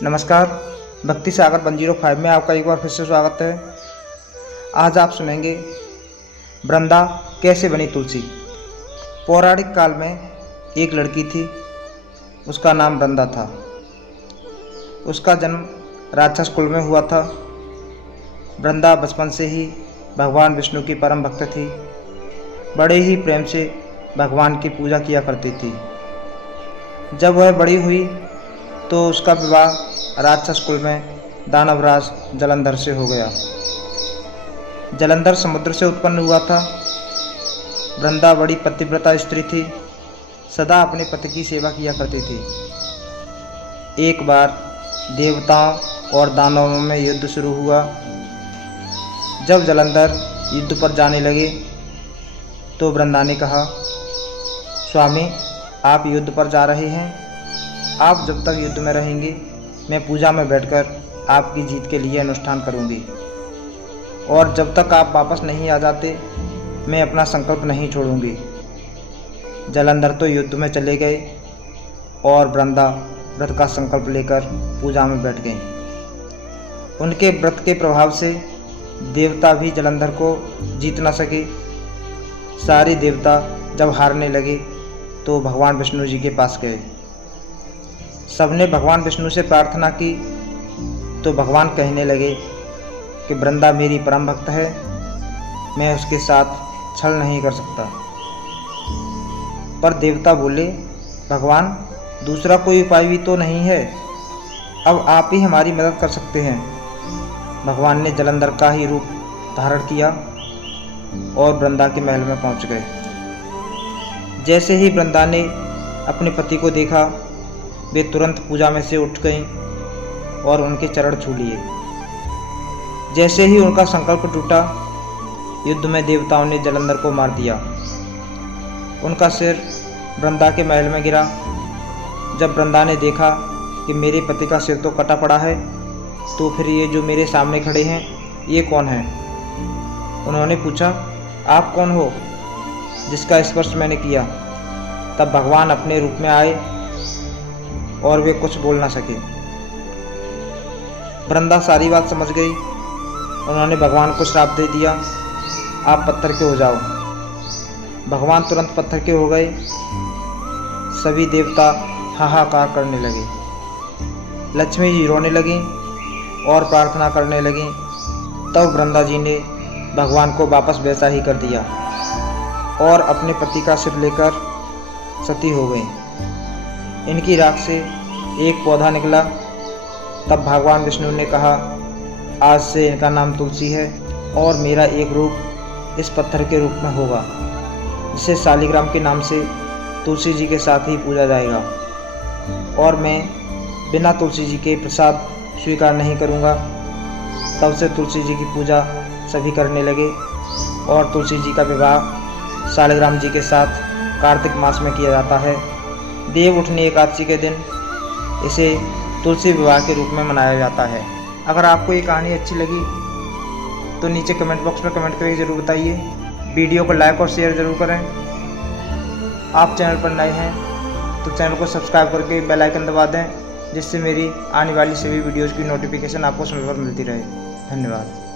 नमस्कार। भक्ति सागर 105 में आपका एक बार फिर से स्वागत है। आज आप सुनेंगे वृंदा कैसे बनी तुलसी। पौराणिक काल में एक लड़की थी, उसका नाम वृंदा था। उसका जन्म राक्षस कुल में हुआ था। वृंदा बचपन से ही भगवान विष्णु की परम भक्त थी। बड़े ही प्रेम से भगवान की पूजा किया करती थी। जब वह बड़ी हुई तो उसका विवाह राक्षस कुल में दानवराज जलंधर से हो गया। जलंधर समुद्र से उत्पन्न हुआ था। वृंदा बड़ी पतिव्रता स्त्री थी, सदा अपने पति की सेवा किया करती थी। एक बार देवताओं और दानवों में युद्ध शुरू हुआ। जब जलंधर युद्ध पर जाने लगे तो वृंदा ने कहा, स्वामी आप युद्ध पर जा रहे हैं, आप जब तक युद्ध में रहेंगे मैं पूजा में बैठकर आपकी जीत के लिए अनुष्ठान करूंगी, और जब तक आप वापस नहीं आ जाते मैं अपना संकल्प नहीं छोड़ूंगी। जलंधर तो युद्ध में चले गए और वृंदा व्रत का संकल्प लेकर पूजा में बैठ गई। उनके व्रत के प्रभाव से देवता भी जलंधर को जीत न सके। सारे देवता जब हारने लगे तो भगवान विष्णु जी के पास गए। सबने भगवान विष्णु से प्रार्थना की तो भगवान कहने लगे कि वृंदा मेरी परम भक्त है, मैं उसके साथ छल नहीं कर सकता। पर देवता बोले, भगवान दूसरा कोई उपाय भी तो नहीं है, अब आप ही हमारी मदद कर सकते हैं। भगवान ने जलंधर का ही रूप धारण किया और वृंदा के महल में पहुंच गए। जैसे ही वृंदा ने अपने पति को देखा, वे तुरंत पूजा में से उठ गईं और उनके चरण छू लिए। जैसे ही उनका संकल्प टूटा, युद्ध में देवताओं ने जलंधर को मार दिया। उनका सिर वृंदा के महल में गिरा। जब वृंदा ने देखा कि मेरे पति का सिर तो कटा पड़ा है, तो फिर ये जो मेरे सामने खड़े हैं ये कौन है? उन्होंने पूछा, आप कौन हो जिसका स्पर्श मैंने किया? तब भगवान अपने रूप में आए और वे कुछ बोल ना सके। वृंदा सारी बात समझ गई। उन्होंने भगवान को श्राप दे दिया, आप पत्थर के हो जाओ। भगवान तुरंत पत्थर के हो गए। सभी देवता हाहाकार करने लगे। लक्ष्मी जी रोने लगीं और प्रार्थना करने लगीं। तब वृंदा जी ने भगवान को वापस वैसा ही कर दिया और अपने पति का सिर लेकर सती हो गई। इनकी राख से एक पौधा निकला। तब भगवान विष्णु ने कहा, आज से इनका नाम तुलसी है और मेरा एक रूप इस पत्थर के रूप में होगा, जिसे शालिग्राम के नाम से तुलसी जी के साथ ही पूजा जाएगा, और मैं बिना तुलसी जी के प्रसाद स्वीकार नहीं करूँगा। तब से तुलसी जी की पूजा सभी करने लगे और तुलसी जी का विवाह शालिग्राम जी के साथ कार्तिक मास में किया जाता है। देव उठनी एकादशी के दिन इसे तुलसी विवाह के रूप में मनाया जाता है। अगर आपको ये कहानी अच्छी लगी तो नीचे कमेंट बॉक्स में कमेंट करके ज़रूर बताइए। वीडियो को लाइक और शेयर ज़रूर करें। आप चैनल पर नए हैं तो चैनल को सब्सक्राइब करके बेल आइकन दबा दें, जिससे मेरी आने वाली सभी वीडियोज़ की नोटिफिकेशन आपको समय पर मिलती रहे। धन्यवाद।